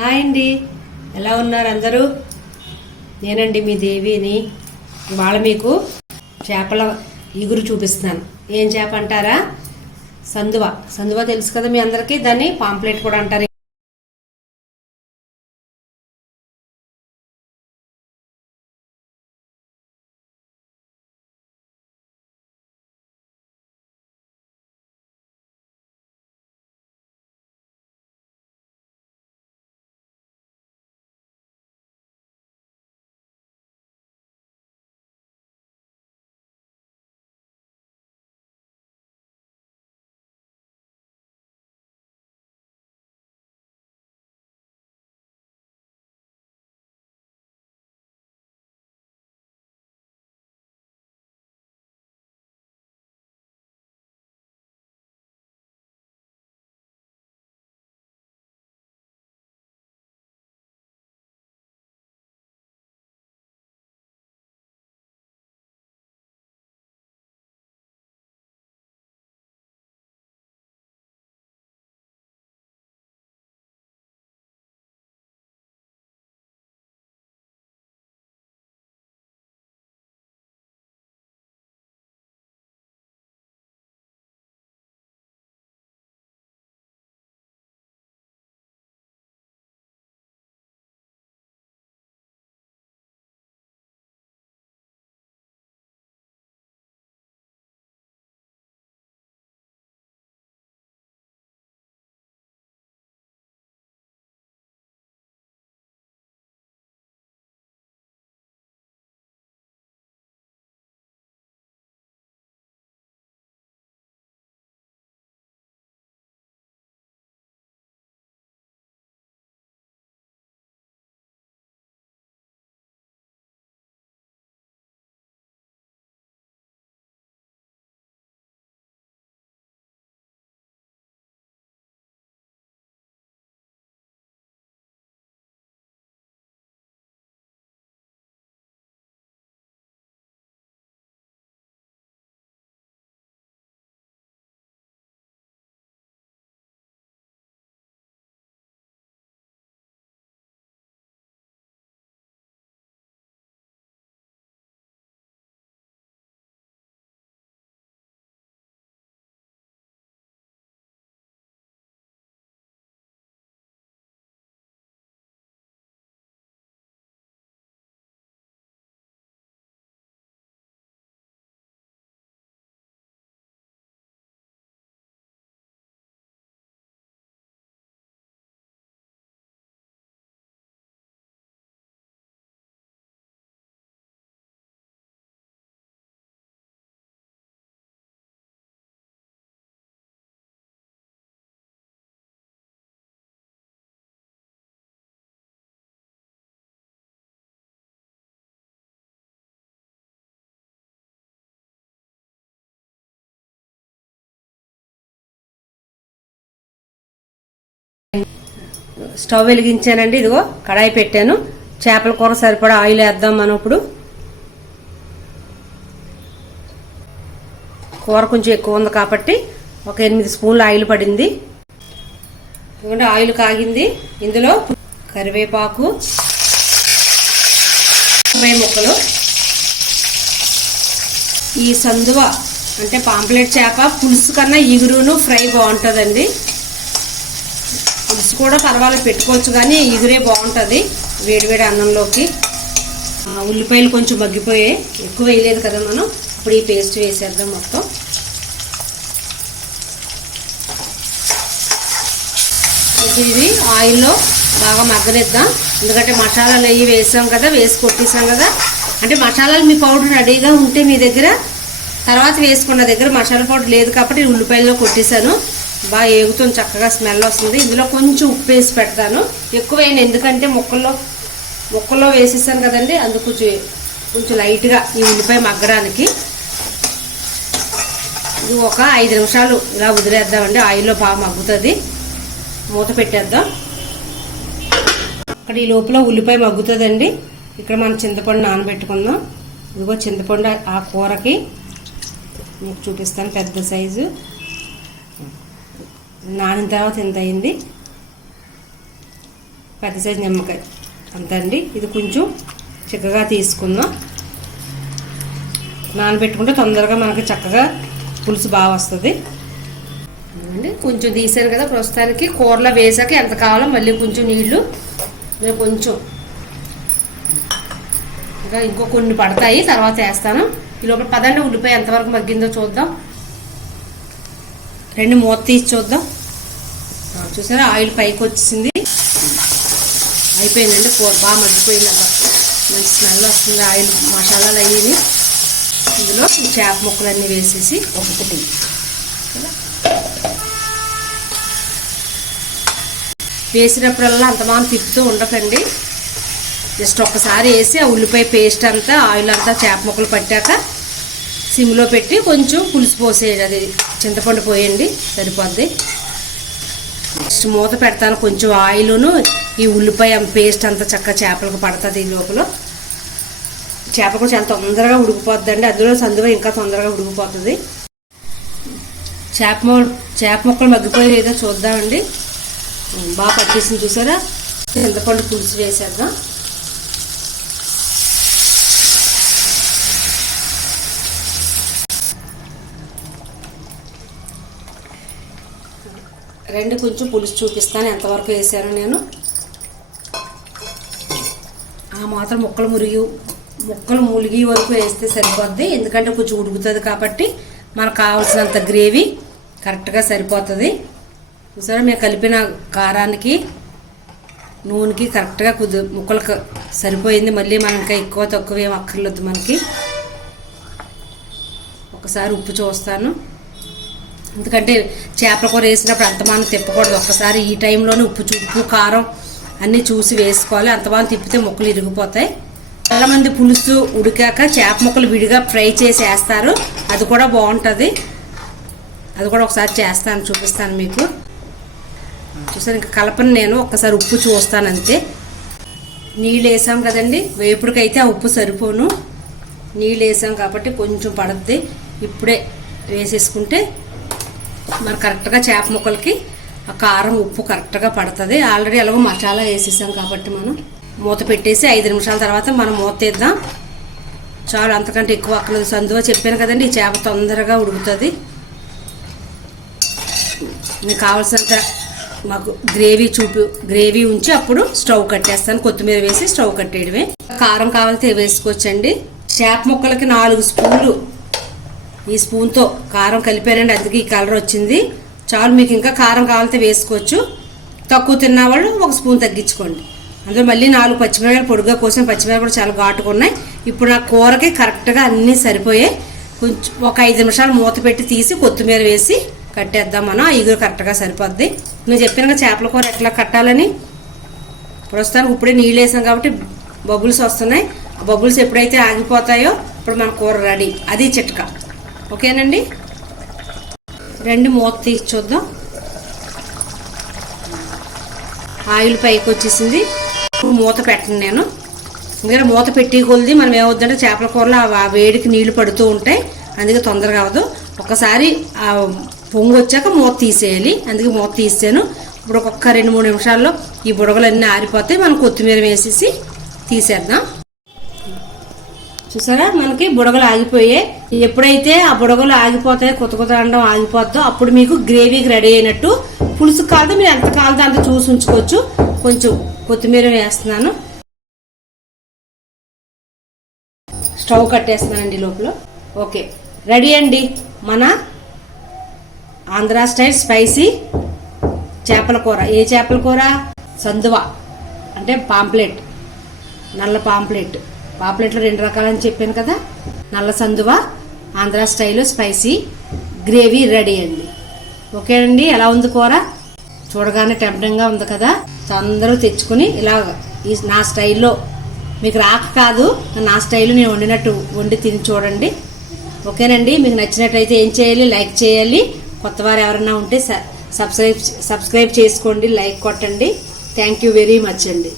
Hi అండి, ఎలా ఉన్నారు అందరూ? నేనండి మీ దేవిని. ఇవాళ మీకు చేపల ఇగురు చూపిస్తున్నాను. ఏం చేప అంటారా? సందువ. సందువ తెలుసు కదా మీ అందరికీ. దాన్ని పాంప్లెట్ కూడా అంటారు. స్టవ్ వెలిగించానండి. ఇదిగో కడాయి పెట్టాను. చేపల కూర సరిపడా ఆయిల్ వేద్దాం మనం. ఇప్పుడు కూర కొంచెం ఎక్కువ ఉంది కాబట్టి ఒక 8 స్పూన్లు ఆయిల్ పడింది. ఎందుకంటే ఆయిల్ కాగింది. ఇందులో కరివేపాకు, ముక్కలు. ఈ సందువ అంటే పాంప్లెట్ చేప పులుసు కన్నా ఇగురును ఫ్రై బాగుంటుందండి. పులుసు కూడా పర్వాలేదు పెట్టుకోవచ్చు, కానీ ఇగురే బాగుంటుంది వేడివేడి అన్నంలోకి. ఉల్లిపాయలు కొంచెం మగ్గిపోయాయి, ఎక్కువ వేయలేదు కదా మనం. ఇప్పుడు ఈ పేస్ట్ వేసేద్దాం మొత్తం. ఇది ఆయిల్లో బాగా మగ్గనిద్దాం. ఎందుకంటే మసాలాలు అవి వేసాం కదా, వేసి కొట్టేసాం కదా. అంటే మసాలాలు మీ పౌడర్ రెడీగా ఉంటే మీ దగ్గర తర్వాత వేసుకున్న దగ్గర మసాలా పౌడర్ లేదు కాబట్టి ఉల్లిపాయల్లో కొట్టేశాను. బాగా ఏగుతుంది, చక్కగా స్మెల్ వస్తుంది. ఇందులో కొంచెం ఉప్పు వేసి పెడతాను. ఎక్కువ వేయను, ఎందుకంటే ముక్కల్లో వేసేసాను కదండి. అందుకు కొంచెం లైట్గా ఈ ఉల్లిపాయ మగ్గడానికి. ఇది ఒక 5 నిమిషాలు ఇలా వదిలేద్దామండి. ఆయిల్లో బాగా మగ్గుతుంది. మూత పెట్టేద్దాం. అక్కడ ఈ లోపల ఉల్లిపాయ మగ్గుతుందండి. ఇక్కడ మనం చింతపండు నానబెట్టుకుందాం. ఇదిగో చింతపండు ఆ కూరకి మీకు చూపిస్తాను. పెద్ద సైజు నానిన తర్వాత ఎంత అయింది. పెద్ద సైజు నిమ్మకాయ అంతండి. ఇది కొంచెం చిక్కగా తీసుకుందాం. నానబెట్టుకుంటే తొందరగా మనకి చక్కగా పులుసు బాగా వస్తుంది అండి. కొంచెం తీసాను కదా, ప్రస్తుతానికి కూరలో వేసాక ఎంత కావాలో మళ్ళీ కొంచెం నీళ్ళు కొంచెం ఇంకా ఇంకో కొన్ని పడతాయి, తర్వాత వేస్తాను. ఈ లోపల పదండి ఉల్లిపాయ ఎంతవరకు మగ్గిందో చూద్దాం. రెండు మూత తీసి చూద్దాం. చూసారా ఆయిల్ పైకి వచ్చేసింది, అయిపోయిందండి. కూర బాగా మగ్గిపోయింది, అబ్బా మంచి స్మెల్ వస్తుంది. ఆయిల్ మసాలాలు అయ్యి ఇందులో చేప ముక్కలన్నీ వేసేసి ఒకటి వేసినప్పుడల్లా అంత మనం తిప్పుతూ ఉండకండి. జస్ట్ ఒక్కసారి వేసి ఆ ఉల్లిపాయ పేస్ట్ అంతా ఆయిల్ అంతా చేప ముక్కలు పట్టాక సిమ్లో పెట్టి కొంచెం పులుసు పోసేయండి, అది చింతపండు పోయండి సరిపోద్ది. నెక్స్ట్ మూత పెడతాను, కొంచెం ఆయిల్ను ఈ ఉల్లిపాయ పేస్ట్ అంతా చక్కగా చేపలకు పడుతుంది. ఈ లోపల చేప కూడా చాలా తొందరగా ఉడికిపోద్దండి, అందులో సందుగా ఇంకా తొందరగా ఉడికిపోతుంది. చేప ముక్కలు మగ్గిపోయి ఏదో చూద్దామండి. బాగా పట్టేసింది చూసారా. చింతపండు పులుసు వేసేద్దాం. రెండు కొంచెం పులుసు చూపిస్తాను ఎంతవరకు వేసాను నేను. ఆ మాత్రం ముక్కలు ములిగి వరకు వేస్తే సరిపోద్ది, ఎందుకంటే కొంచెం ఉడుకుతుంది కాబట్టి మనకు కావాల్సినంత గ్రేవీ కరెక్ట్గా సరిపోతుంది. చూసారా మేము కలిపిన కారానికి నూనెకి కరెక్ట్గా ముక్కలకు సరిపోయింది. మళ్ళీ మనం ఇంకా ఎక్కువ తక్కువ ఏం అక్కర్లేదు మనకి. ఒకసారి ఉప్పు చూస్తాను, ఎందుకంటే చేపల కూర వేసినప్పుడు అంతమానం తిప్పకూడదు. ఒక్కసారి ఈ టైంలోనే ఉప్పు కారం అన్నీ చూసి వేసుకోవాలి. అంతమానం తిప్పితే ముక్కలు ఇరిగిపోతాయి. చాలామంది పులుసు ఉడికాక చేప ముక్కలు విడిగా ఫ్రై చేసి వేస్తారు, అది కూడా బాగుంటుంది. అది కూడా ఒకసారి చేస్తాను, చూపిస్తాను మీకు. చూసాను ఇంకా కలపని నేను ఒక్కసారి ఉప్పు చూస్తాను అంతే. నీళ్ళు వేసాం కదండి, వేపుడికైతే ఆ ఉప్పు సరిపోను. నీళ్ళు వేసాం కాబట్టి కొంచెం పడుద్ది. ఇప్పుడే వేసేసుకుంటే మరి కరెక్ట్గా చేప ముక్కలకి ఆ కారం ఉప్పు కరెక్ట్గా పడుతుంది. ఆల్రెడీ ఎలాగో మసాలా వేసేసాం కాబట్టి మనం మూత పెట్టేసి 5 నిమిషాల తర్వాత మనం మూత తీద్దాం. చాలు, అంతకంటే ఎక్కువ అక్కర్లేదు. సందుగా చెప్పాను కదండి, ఈ చేప తొందరగా ఉడుకుతుంది. మీకు కావాల్సినంత మాకు గ్రేవీ ఉంచి అప్పుడు స్టవ్ కట్టేస్తాను. కొత్తిమీర వేసి స్టవ్ కట్టేయడమే. కారం కావాలితే వేసుకోవచ్చండి. చేప ముక్కలకి 4 స్పూన్లు ఈ స్పూన్తో కారం కలిపానండి, అందుకే ఈ కలర్ వచ్చింది. చాలు, మీకు ఇంకా కారం కావాలితే వేసుకోవచ్చు. తక్కువ తిన్నవాళ్ళు 1 స్పూన్ తగ్గించుకోండి. అందులో మళ్ళీ 4 పచ్చిమిరపకాయలు పొడిగా కోసం, పచ్చిమిరపకాయలు కూడా చాలా ఘాటుగా ఉన్నాయి. ఇప్పుడు నా కూరకి కరెక్ట్గా అన్నీ సరిపోయాయి. కొంచెం ఒక 5 నిమిషాలు మూత పెట్టి తీసి కొత్తిమీర వేసి కట్టేద్దాం మనం. ఇగురు కరెక్ట్గా సరిపోద్ది. నేను చెప్పాను చేపల కూర ఎట్లా కట్టాలని. ప్రస్తుతానికి ఇప్పుడే నీళ్ళు వేసాం కాబట్టి బబుల్స్ వస్తున్నాయి. ఆ బబుల్స్ ఎప్పుడైతే ఆగిపోతాయో ఇప్పుడు మన కూర రెడీ. అది చిట్కా. ఓకేనండి, రెండు మూత తీసి చూద్దాం. ఆయిల్ పైకి వచ్చేసింది. మూత పెట్టను నేను, ఎందుకంటే మూత పెట్టి కొలిది మనం ఏమవుద్దంటే చేపల కూరలో ఆ వేడికి నీళ్లు పడుతూ ఉంటాయి, అందుకే తొందరగా అవ్వదు. ఒకసారి ఆ పొంగు వచ్చాక మూత తీసేయాలి, అందుకే మూత తీసాను. ఇప్పుడు ఒక్క 2-3 నిమిషాల్లో ఈ బుడగలన్నీ ఆరిపోతాయి. మనం కొత్తిమీర వేసేసి తీసేద్దాం. చూసారా మనకి బుడగలు ఆగిపోయాయి. ఎప్పుడైతే ఆ బుడగలు ఆగిపోతాయో కొత్త అండం ఆగిపోద్దో అప్పుడు మీకు గ్రేవీకి రెడీ అయినట్టు. పులుసు కాదు, మీరు ఎంత కావాలో అంత చూసి ఉంచుకోవచ్చు. కొంచెం కొత్తిమీర వేస్తున్నాను. స్టవ్ కట్టేస్తున్నానండి లోపల. ఓకే, రెడీ అండి మన ఆంధ్ర స్టైల్ స్పైసీ చేపల కూర. ఏ చేపల కూర? సందువా అంటే పాంప్లెట్, నల్ల పాంప్లెట్. పాంప్లెట్లో 2 రకాలని చెప్పాను కదా. నల్ల సందువా, Andhra style spicy gravy ready అండి. ఓకే అండి, ఎలా ఉంది కూర? చూడగానే టెంప్టింగ్గా ఉంది కదా. అందరూ తెచ్చుకుని ఇలాగ నా స్టైల్లో, మీకు రాక కాదు, నా స్టైల్లో నేను వండి తిని చూడండి. ఓకేనండి, మీకు నచ్చినట్లయితే ఏం చేయాలి? లైక్ చేయాలి. కొత్త వారు ఎవరైనా ఉంటే సబ్స్క్రైబ్ చేసుకోండి, లైక్ కొట్టండి. థ్యాంక్ యూ వెరీ మచ్ అండి.